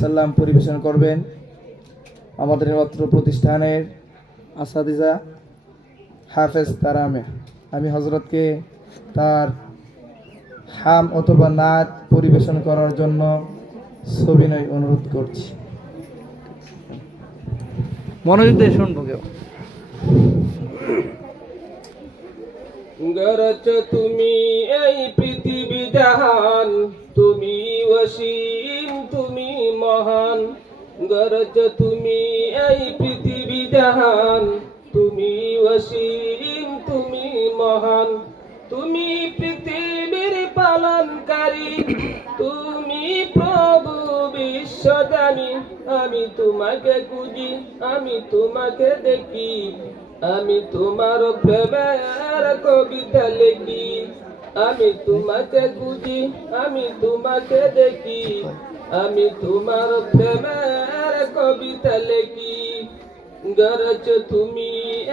সাল্লাম পরিবেশন করবেন আমাদের অত্র প্রতিষ্ঠানের আসাদিজা হাফেজ তারামে। আমি হযরতকে তার হাম অথবা নাত পরিবেশন করার জন্য সবিনয় অনুরোধ করছি। মনোযোগ দিয়ে শুনবো কেউ। গরজ তুমি এই পৃথিবী জাহান, তুমি অসীম তুমি মহান। গরজ তুমি এই পৃথিবী জাহান, তুমি অসীম তুমি মহান। তুমি পৃথিবীর পালনকারী, তুমি প্রভু বিশ্বদানী। আমি তোমাকে খুঁজি, আমি তোমাকে দেখি, আমি তোমার প্রেমের কবিতা লিখি। আমি তোমাকে খুঁজি, আমি তোমাকে দেখি, আমি তোমার প্রেমের কবিতা লিখি। গরজ তুমি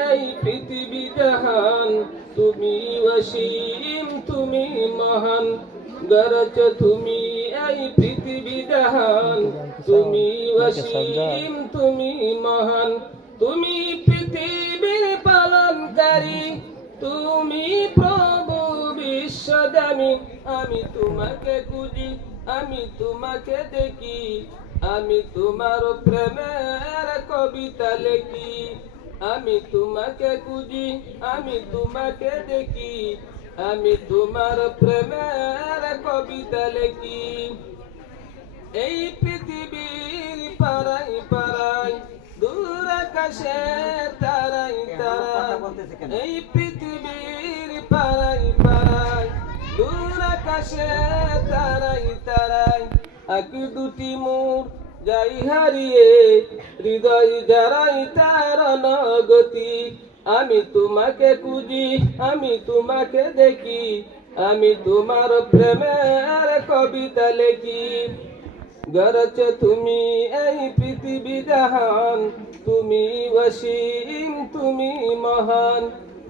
এই পৃথিবী জাহান, তুমি অসীম তুমি মহান। গরজ তুমি এই পৃথিবী জাহান, তুমি অসীম তুমি মহান। তুমি পৃথিবীর পালনকারী, তুমি প্রভু বিশ্বদানী। আমি তোমাকে খুঁজি, আমি তোমাকে দেখি, আমি তোমার প্রেমের কবিতা লিখি। আমি তোমাকে খুঁজি, আমি তোমাকে দেখি, আমি তোমার প্রেমের কবিতা লিখি। এই পৃথিবীর পারাই পারাই, দূর আকাশে তারাই তারাই। এই পৃথিবীর পারাই পারাই, দূর আকাশে তারাই তারাই। আঁকি দুটি মোর যাই হারিয়ে, হৃদয় যারাই তার অনগতি। আমি তোমাকে খুঁজি, আমি তোমাকে দেখি, আমি তোমার প্রেমের কবিতা লিখি। গরজ তুমি এই পৃথিবী জাহান, তুমি অসীম তুমি মহান।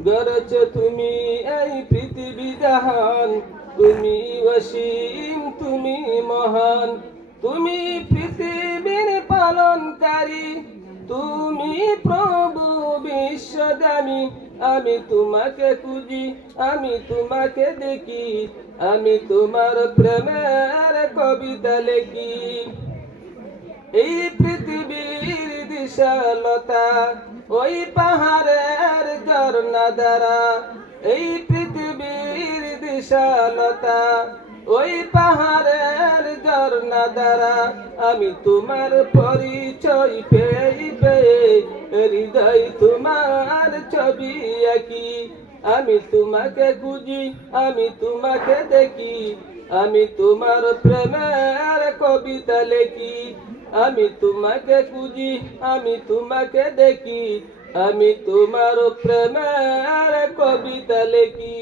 গরজ তুমি এই পৃথিবী জাহান, তুমি অসীম তুমি মহান। তুমি পৃথিবীর পালনকারী, তুমি প্রভু বিশ্বদানী। আমি তোমাকে খুঁজি, আমি তোমাকে দেখি, আমি তোমার প্রেমের কবিতা লিখি। এই পৃথিবীর বিশালতা, ওই পাহাড়ের ঝর্ণা দ্বারা। এই পৃথিবীর বিশালতা, ওই পাহাড়ের ঝর্ণা দ্বারা। আমি তোমার পরিচয় পেয়ে পেয়ে, হৃদয় তোমার ছবি আঁকি। আমি তোমাকে খুঁজি, আমি তোমাকে দেখি, আমি তোমার প্রেমের কবিতা লিখি। আমি তোমাকে খুঁজি, আমি তোমাকে দেখি, আমি তোমার প্রেমের কবিতা লিখি।